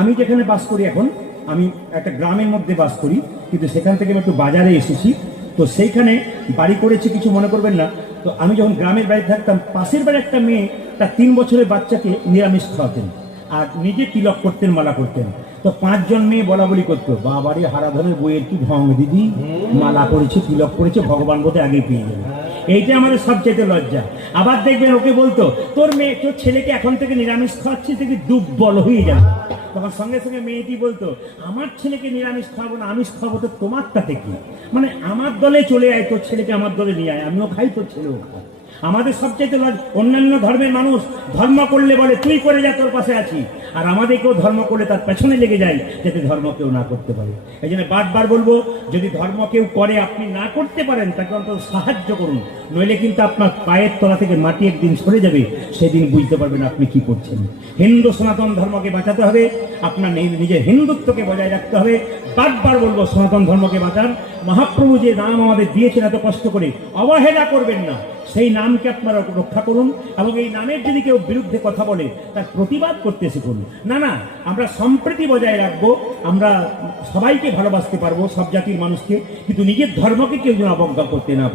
আমি যেখানে বাস করি এখন, আমি একটা গ্রামের মধ্যে বাস করি, কিন্তু সেখান থেকে আমি একটু বাজারে এসেছি। তো সেইখানে বাড়ি করেছি, কিছু মনে করবেন না। তো আমি যখন গ্রামের বাড়ি থাকতাম, পাশের বাড়ি একটা মেয়ে তার 3 বছরের বাচ্চাকে নিরামিষ খাওয়াতেন আর নিজে তিলক করতেন, মালা করতেন। তো 5 জন মেয়ে বলা বলি করতো, বাবারে হারাধনের বইয়ের কি ঢং দিদি, মালা করেছে, তিলক করেছে, ভগবান বোধে আগে পেয়ে যাবে। এইটা আমাদের সবচেয়ে লজ্জা। আবার দেখবেন ওকে বলতো, তোর ছেলেকে এখন থেকে নিরামিষ খাওয়াচ্ছিস, থেকে দুর্বল হয়ে যাবে। তখন সঙ্গে সঙ্গে মেয়েটি বলতো, আমার ছেলেকে নিরামিষ খাওয়াবো না, আমিষ খাওয়াবো, তো তোমারটাতে কি? মানে আমার দলে চলে আয়, তোর ছেলেকে আমার দলে নিয়ে আয়, আমিও খাই, তোর ছেলেও খাই। আমাদের সবচেয়ে অন্যান্য ধর্মের মানুষ ধর্ম করলে বলে তুই করে যা, তোর পাশে আছি। আর আমাদেরকেও ধর্ম করলে তার পেছনে লেগে যায়, যাতে ধর্ম কেউ না করতে পারে। এই জন্য বারবার বলবো, যদি ধর্ম কেউ করে আপনি না করতে পারেন, তাকে অন্তত সাহায্য করুন। নইলে কিন্তু আপনার পায়ের তলা থেকে মাটি একদিন সরে যাবে, সেদিন বুঝতে পারবেন আপনি কি করছেন। হিন্দু সনাতন ধর্মকে বাঁচাতে হবে, আপনার নিজের হিন্দুত্বকে বজায় রাখতে হবে। বারবার বলবো, সনাতন ধর্মকে বাঁচান। মহাপ্রভু যে নাম আমাদের দিয়েছেন এত কষ্ট করে, অবহেলা করবেন না। সেই নামকে আপনারা রক্ষা করুন, এবং এই নামের যদি কেউ বিরুদ্ধে কথা বলে তার প্রতিবাদ করতে শিখুন। না, আমরা সম্প্রীতি বজায় রাখবো, আমরা সবাইকে ভালোবাসতে পারবো, সব জাতির মানুষকে, কিন্তু নিজের ধর্মকে কেউ যেন অবজ্ঞা করতে না